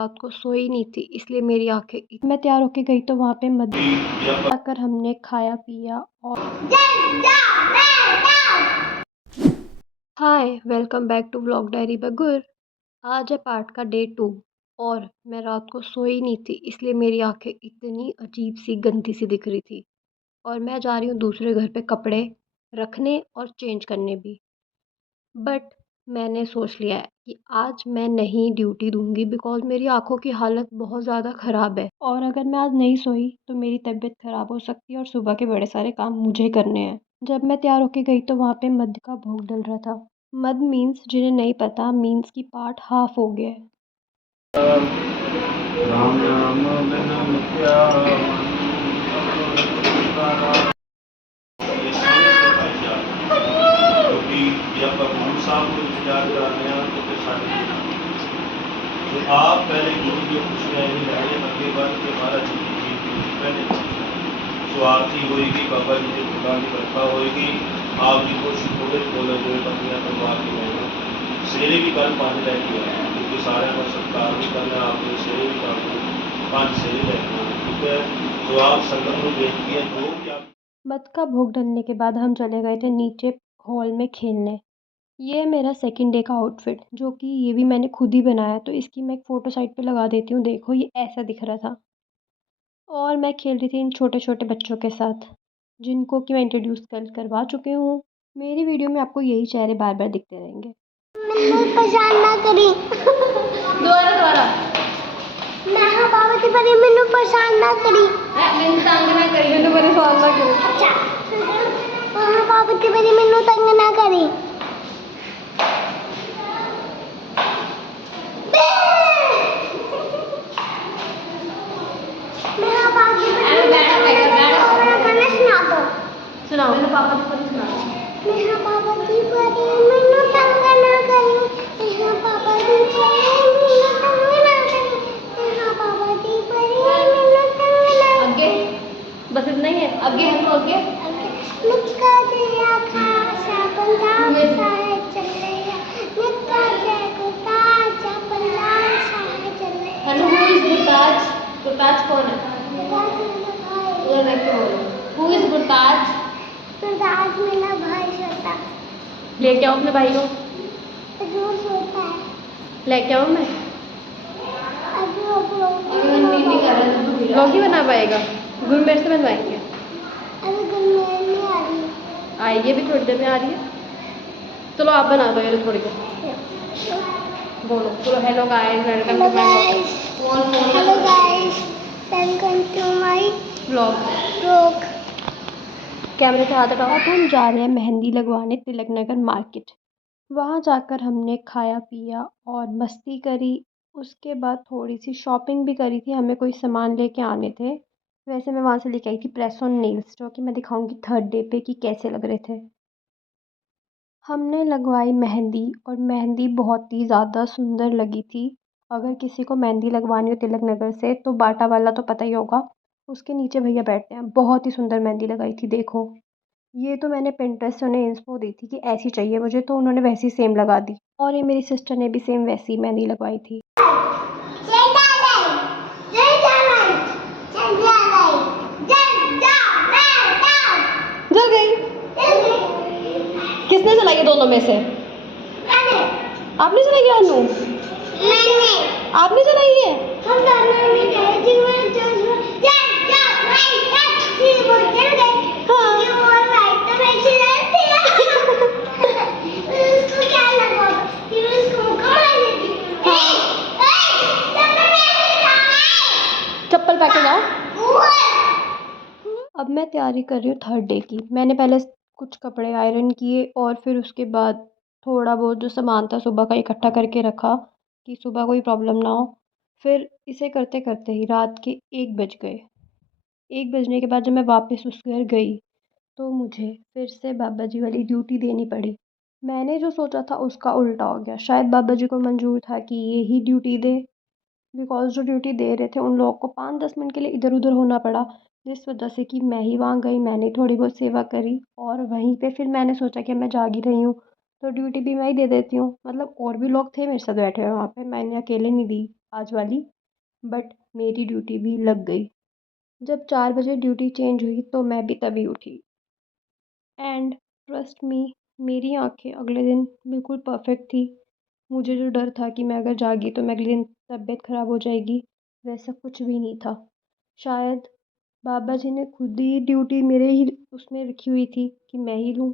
रात को सोई नहीं थी इसलिए मेरी आंखें मैं तैयार होके गई तो वहाँ पे मदिरा जाकर हमने खाया पिया और hi welcome back to vlog diary by गुर। आज है पार्ट का डे 2 और मैं रात को सोई नहीं थी इसलिए मेरी आंखें इतनी अजीब सी गंदी सी दिख रही थी और मैं जा रही हूँ दूसरे घर पे कपड़े रखने और चेंज करने भी। बट मैंने सोच लिया है कि आज मैं नहीं ड्यूटी दूंगी बिकॉज मेरी आंखों की हालत बहुत ज़्यादा ख़राब है और अगर मैं आज नहीं सोई तो मेरी तबीयत ख़राब हो सकती है और सुबह के बड़े सारे काम मुझे करने हैं। जब मैं तैयार होके गई तो वहाँ पे मध का भोग डल रहा था। मध मीन्स जिन्हें नहीं पता मीन्स की पार्ट हाफ हो गया है। राम नाम बिन मुखिया क्योंकि जब हम साहब को इंतजार कराने हैं तो फिर सारी तो आप पहले गुरु की खुशियाँ नहीं रहे अगले बार के हमारा जीवन पहले सो आपकी होएगी बाबा जी की खुदा की कृपा होएगी। आपकी कोशिश थोड़े बोले जो पत्नियाँ करवा के मैं सेरे भी कल 5 लैके आए क्योंकि सारे का सत्कार भी करना आपने सेरे भी कर दो 5 सेरे लैके ठीक है। तो आप संगत को देखती है जो भी आप मध का भोग डलने के बाद हम चले गए थे नीचे हॉल में खेलने। ये है मेरा सेकंड डे का आउटफिट जो कि ये भी मैंने खुद ही बनाया तो इसकी मैं एक फ़ोटो साइड पे लगा देती हूँ। देखो ये ऐसा दिख रहा था और मैं खेल रही थी इन छोटे-छोटे बच्चों के साथ जिनको कि मैं इंट्रोड्यूस करवा चुकी हूँ। मेरी वीडियो में आपको यही चेहरे बार-बार दिखते रहेंगे। मैंने परेशान ना करी दोबारा मैं हाँ पार्वती परी मैंने परेशान ना करी मैंने तंग ना करी मैंने परेशान ना करी। अच्छा हाँ पार्वती परी मैंने तंग ना करी मैं हाँ पार्वती परी सुना दो सुनाओ मेरे पापा की परी सुनाओ। मैं हाँ पार्वती परी मैंने तंग ना करी मैं हाँ पार्वती परी मैंने तंग ना करी मैं हाँ पार्वती परी मैंने तंग ना आगे बस इतना ही है। आगे है तो आगे निक्का जया खासा पंजाब साहे चलेया निक्का जय गुरताज पंजाब साहे चलेया। Hello who is Gurtaj? Gurtaj कौन है? उधर देख के बोलो हु इज गुरताज? गुरताज मेरा भाई छोटा लेके आओ अपने भाई को। जो सोता है लेके आओ मैं अभी वो अभी मैं नहीं कर रहा ब्लॉग ही बना पाएगा। गुरु मेरे से बनवाएंगे। अभी गुरमेल नहीं आ रही आइए भी थोड़ी देर में आ रही है। चलो आप बना दो ये थोड़ी देर बोलो चलो hello guys welcome hello to my guys hello guys welcome to my blog. Blog. कैमरे से हाथ हटाओ। अब हम जा रहे हैं मेहंदी लगवाने तिलक नगर मार्केट। वहाँ जाकर हमने खाया पिया और मस्ती करी। उसके बाद थोड़ी सी शॉपिंग भी करी थी हमें कोई सामान लेके आने थे। वैसे मैं वहाँ से लेके आई थी प्रेस ऑन नेल्स जो कि मैं दिखाऊंगी थर्ड डे पे कि कैसे लग रहे थे। हमने लगवाई मेहंदी और मेहंदी बहुत ही ज़्यादा सुंदर लगी थी। अगर किसी को मेहंदी लगवानी हो तिलक नगर से तो बाटा वाला तो पता ही होगा उसके नीचे भैया बैठते हैं। बहुत ही सुंदर मेहंदी लगाई थी देखो। ये तो मैंने पिंटरेस्ट से उन्हें इंस्पो दी थी कि ऐसी चाहिए मुझे तो उन्होंने वैसी सेम लगा दी और ये मेरी सिस्टर ने भी सेम वैसी मेहंदी लगवाई थी। जल गई। किसने जलाई है दोनों में से? आपने जलाई है अनु? आपने जलाई है? चप्पल पहन जाओ। अब मैं तैयारी कर रही हूँ थर्ड डे की। मैंने पहले कुछ कपड़े आयरन किए और फिर उसके बाद थोड़ा बहुत जो सामान था सुबह का इकट्ठा करके रखा कि सुबह कोई प्रॉब्लम ना हो। फिर इसे करते करते ही रात के 1 बज गए। 1 बजने के बाद जब मैं वापस उस घर गई तो मुझे फिर से बाबा जी वाली ड्यूटी देनी पड़ी। मैंने जो सोचा था उसका उल्टा हो गया। शायद बाबा जी को मंजूर था कि ये ही ड्यूटी दे बिकॉज़ जो ड्यूटी दे रहे थे उन लोगों को 5-10 मिनट के लिए इधर-उधर होना पड़ा जिस वजह से कि मैं ही वहाँ गई। मैंने थोड़ी बहुत सेवा करी और वहीं पे फिर मैंने सोचा कि मैं जाग ही रही हूँ तो ड्यूटी भी मैं ही दे देती हूँ। मतलब और भी लोग थे मेरे साथ बैठे हुए वहाँ पे, मैंने अकेले नहीं दी। आज वाली, बट मेरी ड्यूटी भी लग गई। जब 4 बजे ड्यूटी चेंज हुई तो मैं भी तभी उठी। एंड ट्रस्ट मी, मेरी आँखें अगले दिन बिल्कुल परफेक्ट थी। मुझे जो डर था कि मैं अगर जागी तो मैं अगले दिन तबीयत ख़राब हो जाएगी, वैसा कुछ भी नहीं था। शायद बाबा जी ने खुद ही ड्यूटी मेरे ही उसमें रखी हुई थी कि मैं ही लूँ।